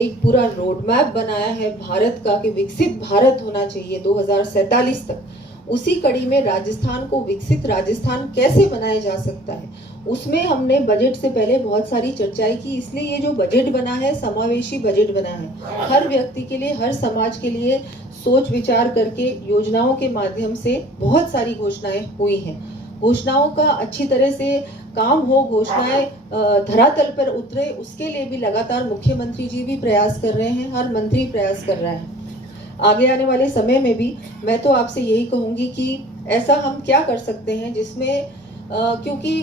एक पूरा road map बनाया है भारत का कि विकसित भारत होना चाहिए 2047 तक। उसी कड़ी में राजस्थान को विकसित राजस्थान कैसे बनाया जा सकता है, उसमें हमने बजट से पहले बहुत सारी चर्चाएं की। इसलिए ये जो बजट बना है समावेशी बजट बना है, हर व्यक्ति के लिए, हर समाज के लिए सोच विचार करके योजनाओं के माध्यम से बहुत सारी घोषणाएं हुई हैं। घोषणाओं का अच्छी तरह से काम हो, घोषणाएं धरातल पर उतरे, उसके लिए भी लगातार मुख्यमंत्री जी भी प्रयास कर रहे हैं, हर मंत्री प्रयास कर रहा है। आगे आने वाले समय में भी मैं तो आपसे यही कहूंगी कि ऐसा हम क्या कर सकते हैं जिसमें क्योंकि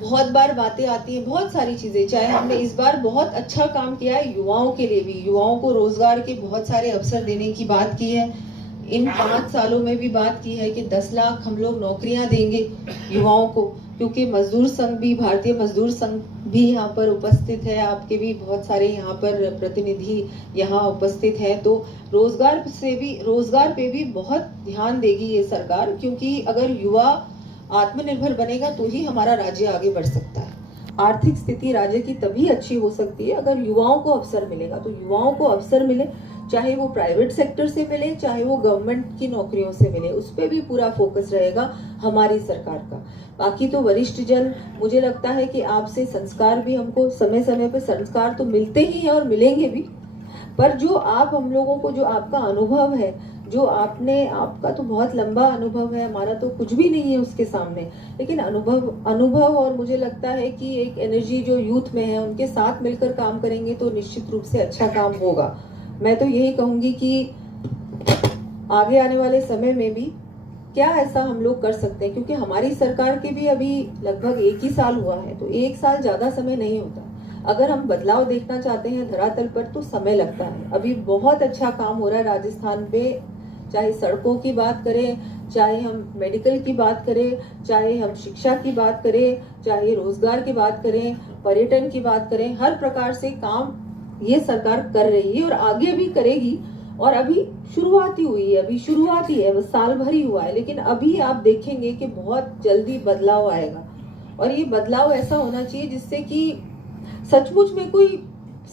बहुत बार बातें आती हैं, बहुत सारी चीजें, चाहे हमने इस बार बहुत अच्छा काम किया है युवाओं के लिए भी, युवाओं को रोजगार के बहुत सारे अवसर देने की बात की है। इन 5 सालों में भी बात की है कि 10 लाख हम लोग नौकरियां देंगे युवाओं को, क्योंकि मजदूर संघ भी, भारतीय मजदूर संघ भी यहाँ पर उपस्थित है, आपके भी बहुत सारे यहाँ पर प्रतिनिधि यहाँ उपस्थित हैं। तो रोजगार पे भी बहुत ध्यान देगी ये सरकार, क्योंकि अगर युवा आत्मनिर्भर बनेगा तो ही हमारा राज्य आगे बढ़ सकता है। आर्थिक स्थिति राज्य की तभी अच्छी हो सकती है अगर युवाओं को अवसर मिलेगा। तो युवाओं को अवसर मिले, चाहे वो प्राइवेट सेक्टर से मिले, चाहे वो गवर्नमेंट की नौकरियों से मिले, उस पर भी पूरा फोकस रहेगा हमारी सरकार का। बाकी तो वरिष्ठ जन, मुझे लगता है कि आपसे संस्कार भी, हमको समय समय पर संस्कार तो मिलते ही हैं और मिलेंगे भी, पर जो आप हम लोगों को, जो आपका अनुभव है, जो आपका तो बहुत लंबा अनुभव है, हमारा तो कुछ भी नहीं है उसके सामने, लेकिन अनुभव और मुझे लगता है कि एक एनर्जी जो यूथ में है, उनके साथ मिलकर काम करेंगे तो निश्चित रूप से अच्छा काम होगा। मैं तो यही कहूंगी कि आगे आने वाले समय में भी क्या ऐसा हम लोग कर सकते हैं, क्योंकि हमारी सरकार के भी अभी लगभग 1 ही साल हुआ है, तो 1 साल ज्यादा समय नहीं होता। अगर हम बदलाव देखना चाहते हैं धरातल पर तो समय लगता है। अभी बहुत अच्छा काम हो रहा है राजस्थान में, चाहे सड़कों की बात करें, चाहे हम मेडिकल की बात करें, चाहे हम शिक्षा की बात करें, चाहे रोजगार की बात करें, पर्यटन की बात करें, हर प्रकार से काम ये सरकार कर रही है और आगे भी करेगी। और अभी शुरुआती हुई है, अभी शुरुआती है, बस साल भर ही हुआ है, लेकिन अभी आप देखेंगे कि बहुत जल्दी बदलाव आएगा। और ये बदलाव ऐसा होना चाहिए जिससे कि सचमुच में कोई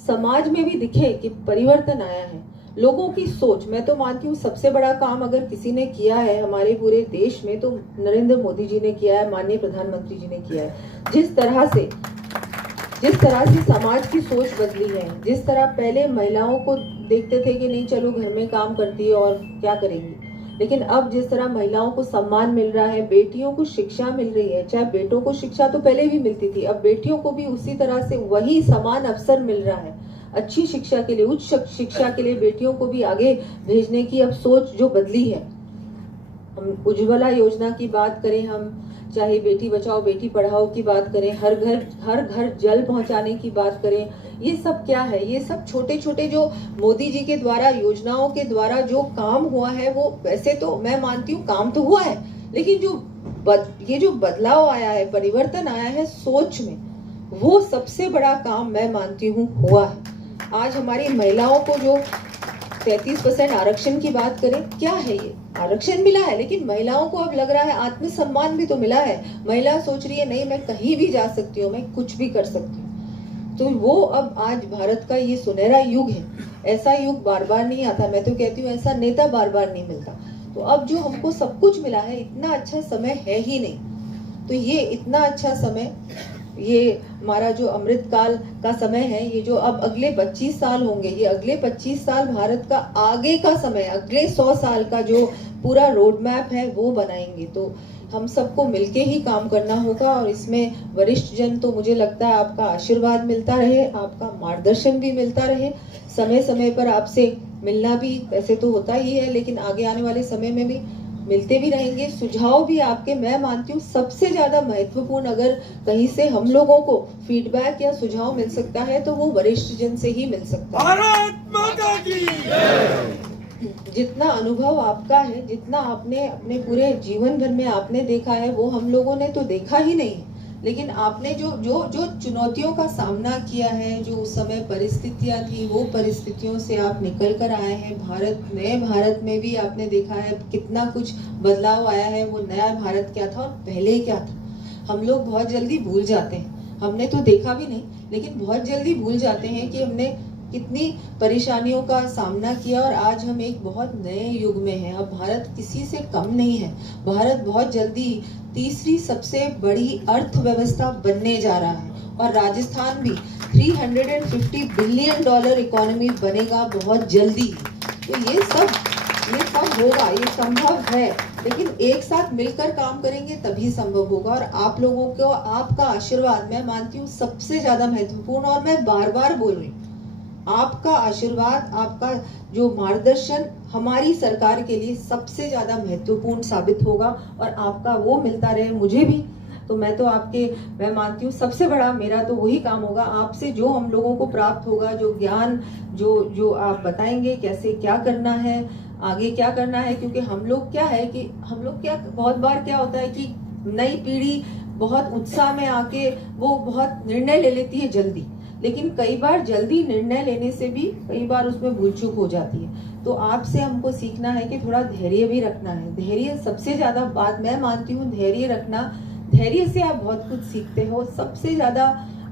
समाज में भी दिखे कि परिवर्तन आया है। लोगों की सोच, मैं तो मानती हूँ सबसे बड़ा काम अगर किसी ने किया है हमारे पूरे देश में तो नरेंद्र मोदी जी ने किया है, माननीय प्रधानमंत्री जी ने किया है। जिस तरह से समाज की सोच बदली है, जिस तरह पहले महिलाओं को देखते थे कि नहीं चलो घर में काम करती है और क्या करेंगी, लेकिन अब जिस तरह महिलाओं को सम्मान मिल रहा है, बेटियों को शिक्षा मिल रही है, चाहे बेटों को शिक्षा तो पहले भी मिलती थी, अब बेटियों को भी उसी तरह से वही समान अवसर मिल रहा है अच्छी शिक्षा के लिए, उच्च शिक्षा के लिए बेटियों को भी आगे भेजने की अब सोच जो बदली है। हम उज्ज्वला योजना की बात करें, हम चाहे बेटी बचाओ बेटी पढ़ाओ की बात करें, हर घर जल पहुंचाने की बात करें, ये सब क्या है, ये सब छोटे छोटे जो मोदी जी के द्वारा योजनाओं के द्वारा जो काम हुआ है, वो वैसे तो मैं मानती हूँ काम तो हुआ है, लेकिन ये जो बदलाव आया है, परिवर्तन आया है सोच में, वो सबसे बड़ा काम मैं मानती हूँ हुआ है। आज हमारी महिलाओं को जो 33% आरक्षण की बात करें, क्या है ये, आरक्षण मिला है, लेकिन महिलाओं को अब लग रहा है आत्मसम्मान भी तो मिला है। महिला सोच रही है नहीं मैं कहीं भी जा सकती हूँ, मैं कुछ भी कर सकती हूँ। तो वो अब आज भारत का ये सुनहरा युग है। ऐसा युग बार बार नहीं आता, मैं तो कहती हूँ ऐसा नेता बार बार नहीं मिलता। तो अब जो हमको सब कुछ मिला है, इतना अच्छा समय है ही नहीं। तो ये इतना अच्छा समय, ये हमारा जो अमृत काल का समय है, ये जो अब अगले 25 साल होंगे, ये अगले 25 साल भारत का आगे का समय, अगले 100 साल का जो पूरा रोड मैप है वो बनाएंगे। तो हम सबको मिलके ही काम करना होगा और इसमें वरिष्ठ जन तो मुझे लगता है आपका आशीर्वाद मिलता रहे, आपका मार्गदर्शन भी मिलता रहे, समय समय पर आपसे मिलना भी वैसे तो होता ही है, लेकिन आगे आने वाले समय में भी मिलते भी रहेंगे। सुझाव भी आपके, मैं मानती हूँ सबसे ज्यादा महत्वपूर्ण अगर कहीं से हम लोगों को फीडबैक या सुझाव मिल सकता है तो वो वरिष्ठ जन से ही मिल सकता है। भारत माता की जय। जितना अनुभव आपका है, जितना आपने अपने पूरे जीवन भर में आपने देखा है, वो हम लोगों ने तो देखा ही नहीं, लेकिन आपने जो जो जो चुनौतियों का सामना किया है, जो उस समय परिस्थितियां थी, वो परिस्थितियों से आप निकल कर आए हैं। नए भारत में भी आपने देखा है कितना कुछ बदलाव आया है। वो नया भारत क्या था और पहले क्या था, हम लोग बहुत जल्दी भूल जाते हैं। हमने तो देखा भी नहीं, लेकिन बहुत जल्दी भूल जाते हैं कि हमने कितनी परेशानियों का सामना किया और आज हम एक बहुत नए युग में हैं। अब भारत किसी से कम नहीं है। भारत बहुत जल्दी तीसरी सबसे बड़ी अर्थव्यवस्था बनने जा रहा है और राजस्थान भी $350 बिलियन इकोनॉमी बनेगा बहुत जल्दी। तो ये सब होगा, ये संभव है, लेकिन एक साथ मिलकर काम करेंगे तभी संभव होगा। और आप लोगों को आपका आशीर्वाद मैं मानती हूँ सबसे ज्यादा महत्वपूर्ण, और मैं बार बार बोल रही हूँ, आपका आशीर्वाद, आपका जो मार्गदर्शन हमारी सरकार के लिए सबसे ज्यादा महत्वपूर्ण साबित होगा और आपका वो मिलता रहे मुझे भी। तो मैं मानती हूँ सबसे बड़ा मेरा तो वही काम होगा, आपसे जो हम लोगों को प्राप्त होगा, जो ज्ञान जो आप बताएंगे कैसे क्या करना है, आगे क्या करना है। क्योंकि हम लोग बहुत बार क्या होता है कि नई पीढ़ी बहुत उत्साह में आके वो बहुत निर्णय ले लेती है जल्दी, लेकिन कई बार जल्दी निर्णय लेने से भी कई बार उसमें भूल चूक हो जाती है। तो आपसे हमको सीखना है कि थोड़ा धैर्य भी रखना है। धैर्य सबसे ज्यादा बात मैं मानती हूँ, धैर्य रखना, धैर्य से आप बहुत कुछ सीखते हो। सबसे ज्यादा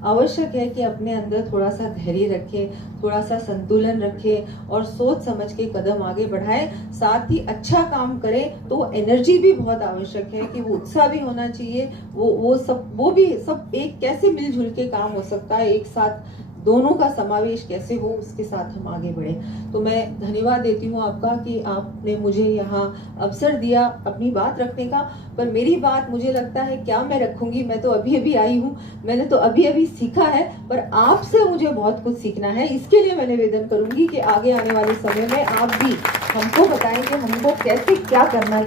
आवश्यक है कि अपने अंदर थोड़ा सा धैर्य रखें, थोड़ा सा संतुलन रखें और सोच समझ के कदम आगे बढ़ाएं। साथ ही अच्छा काम करें तो एनर्जी भी बहुत आवश्यक है कि वो उत्साह भी होना चाहिए। वो भी सब एक कैसे मिलजुल के काम हो सकता है, एक साथ दोनों का समावेश कैसे हो, उसके साथ हम आगे बढ़े। तो मैं धन्यवाद देती हूँ आपका कि आपने मुझे यहाँ अवसर दिया अपनी बात रखने का। पर मेरी बात मुझे लगता है क्या मैं रखूंगी, मैं तो अभी अभी आई हूँ, मैंने तो अभी अभी सीखा है, पर आपसे मुझे बहुत कुछ सीखना है। इसके लिए मैं निवेदन करूंगी कि आगे आने वाले समय में आप भी हमको बताएं कि हमको कैसे क्या करना चाहिए।